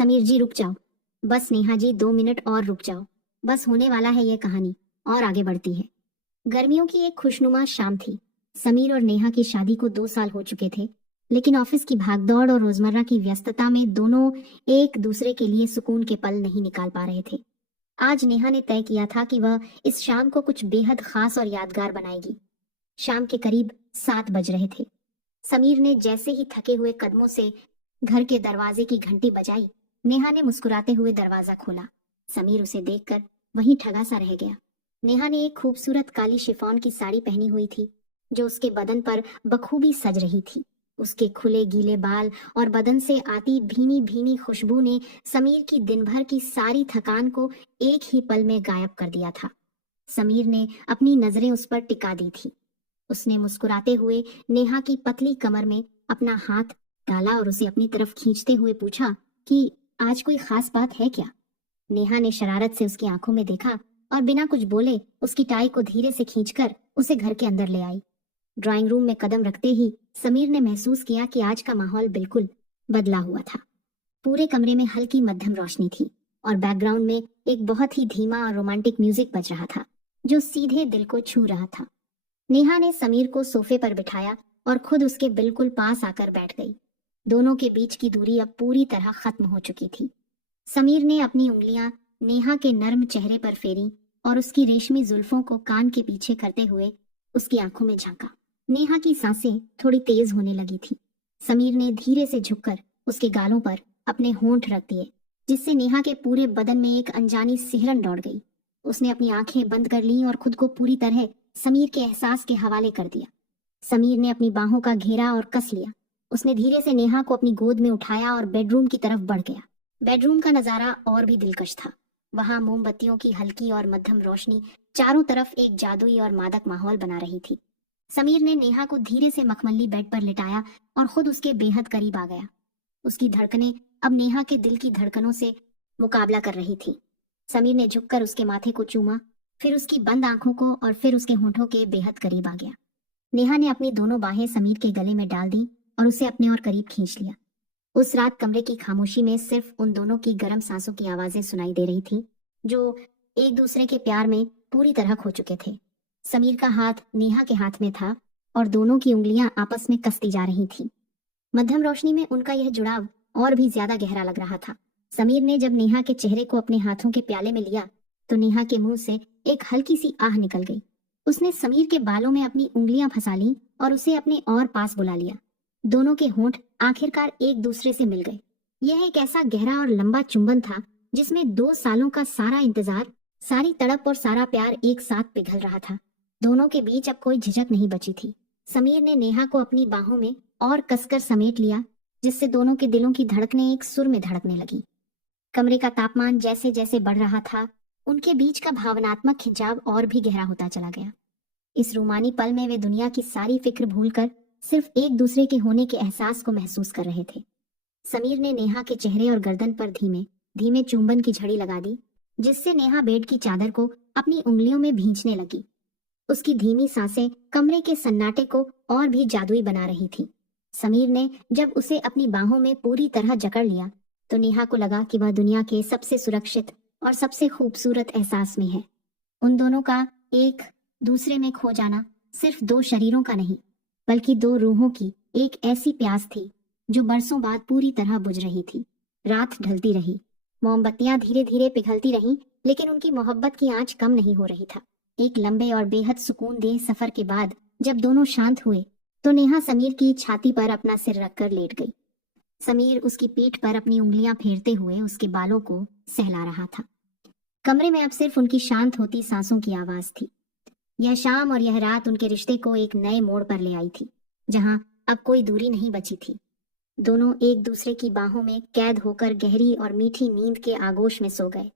समीर जी रुक जाओ। बस नेहा जी 2 मिनट और रुक जाओ। बस होने वाला है ये कहानी और आगे बढ़ती है। गर्मियों की एक खुशनुमा शाम थी। समीर और नेहा की शादी को 2 साल हो चुके थे, लेकिन ऑफिस की भागदौड़ और रोजमर्रा की व्यस्तता में दोनों एक दूसरे के लिए सुकून के पल नहीं निकाल पा रहे थे। आज नेहा ने तय किया था कि वह इस शाम को कुछ बेहद खास और यादगार बनाएगी। शाम के करीब 7 बज रहे थे। समीर ने जैसे ही थके हुए कदमों से घर के दरवाजे की घंटी बजाई, नेहा ने मुस्कुराते हुए दरवाजा खोला। समीर उसे देखकर वहीं ठगा सा रह गया। नेहा ने एक खूबसूरत काली शिफॉन की साड़ी पहनी हुई थी, जो उसके बदन पर बखूबी सज रही थी। उसके खुले गीले बाल और बदन से आती भीनी भीनी खुशबू ने समीर की दिन भर की सारी थकान को एक ही पल में गायब कर दिया था। समीर ने अपनी नजरें उस पर टिका दी थी। उसने मुस्कुराते हुए नेहा की पतली कमर में अपना हाथ डाला और उसे अपनी तरफ खींचते हुए पूछा कि आज कोई खास बात है क्या। नेहा ने शरारत से उसकी आंखों में देखा और बिना कुछ बोले उसकी टाई को धीरे से खींचकर उसे घर के अंदर ले आई। ड्राइंग रूम में कदम रखते ही समीर ने महसूस किया कि आज का माहौल बिल्कुल बदला हुआ था। पूरे कमरे में हल्की मध्यम रोशनी थी और बैकग्राउंड में एक बहुत ही धीमा और रोमांटिक म्यूजिक बज रहा था, जो सीधे दिल को छू रहा था। नेहा ने समीर को सोफे पर बिठाया और खुद उसके बिल्कुल पास आकर बैठ गई। दोनों के बीच की दूरी अब पूरी तरह खत्म हो चुकी थी। समीर ने अपनी उंगलियां नेहा के नर्म चेहरे पर फेरी और उसकी रेशमी जुल्फों को कान के पीछे करते हुए उसकी आंखों में झांका। नेहा की सांसें थोड़ी तेज होने लगी थी। समीर ने धीरे से झुककर उसके गालों पर अपने होंठ रख दिए, जिससे नेहा के पूरे बदन में एक अनजानी सिहरन दौड़ गई। उसने अपनी आंखें बंद कर लीं और खुद को पूरी तरह समीर के एहसास के हवाले कर दिया। समीर ने अपनी बाहों का घेरा और कस लिया। उसने धीरे से नेहा को अपनी गोद में उठाया और बेडरूम की तरफ बढ़ गया। बेडरूम का नजारा और भी दिलकश था। वहां मोमबत्तियों की हल्की और मध्यम रोशनी चारों तरफ एक जादुई और मादक माहौल बना रही थी। समीर ने नेहा को धीरे से मखमली बेड पर लिटाया और खुद उसके बेहद करीब आ गया। उसकी धड़कनें अब नेहा के दिल की धड़कनों से मुकाबला कर रही थी। समीर ने झुककर उसके माथे को चूमा, फिर उसकी बंद आंखों को और फिर उसके होंठों के बेहद करीब आ गया। नेहा ने अपनी दोनों बाहें समीर के गले में डाल दी और उसे अपने और करीब खींच लिया। उस रात कमरे की खामोशी में सिर्फ उन दोनों की गर्म सांसों की आवाजें सुनाई दे रही थी, जो एक दूसरे के प्यार में पूरी तरह खो चुके थे। समीर का हाथ नेहा के हाथ में था और दोनों की उंगलियां आपस में कसती जा रही थीं। मध्यम रोशनी में उनका यह जुड़ाव और भी ज्यादा गहरा लग रहा था। समीर ने जब नेहा के चेहरे को अपने हाथों के प्याले में लिया तो नेहा के मुंह से एक हल्की सी आह निकल गई। उसने समीर के बालों में अपनी उंगलियां फंसा लीं और उसे अपने और पास बुला लिया। दोनों के होंठ आखिरकार एक दूसरे से मिल गए। यह एक ऐसा गहरा और लंबा चुंबन था जिसमें 2 सालों का सारा इंतजार, सारी तड़प और सारा प्यार एक साथ पिघल रहा था। दोनों के बीच अब कोई झिझक नहीं बची थी। समीर ने नेहा को अपनी बाहों में और कसकर समेट लिया, जिससे दोनों के दिलों की धड़कनें एक सुर में धड़कने लगी। कमरे का तापमान जैसे जैसे बढ़ रहा था, उनके बीच का भावनात्मक खिंचाव और भी गहरा होता चला गया। इस रूमानी पल में वे दुनिया की सारी फिक्र भूलकर सिर्फ एक दूसरे के होने के एहसास को महसूस कर रहे थे। समीर ने नेहा के चेहरे और गर्दन पर धीमे धीमे चुंबन की झड़ी लगा दी, जिससे नेहा बेड की चादर को अपनी उंगलियों में भींचने लगी। उसकी धीमी सांसें कमरे के सन्नाटे को और भी जादुई बना रही थी। समीर ने जब उसे अपनी बाहों में पूरी तरह जकड़ लिया तो नेहा को लगा कि वह दुनिया के सबसे सुरक्षित और सबसे खूबसूरत एहसास में है। उन दोनों का एक दूसरे में खो जाना सिर्फ 2 शरीरों का नहीं, बल्कि 2 रूहों की एक ऐसी प्यास थी जो बरसों बाद पूरी तरह बुझ रही थी। रात ढलती रही, मोमबत्तियां धीरे धीरे पिघलती रहीं, लेकिन उनकी मोहब्बत की आंच कम नहीं हो रही था। एक लंबे और बेहद सुकूनदेह सफर के बाद जब दोनों शांत हुए तो नेहा समीर की छाती पर अपना सिर रखकर लेट गई। समीर उसकी पीठ पर अपनी उंगलियां फेरते हुए उसके बालों को सहला रहा था। कमरे में अब सिर्फ उनकी शांत होती सांसों की आवाज थी। यह शाम और यह रात उनके रिश्ते को एक नए मोड़ पर ले आई थी, जहां अब कोई दूरी नहीं बची थी। दोनों एक दूसरे की बाहों में कैद होकर गहरी और मीठी नींद के आगोश में सो गए।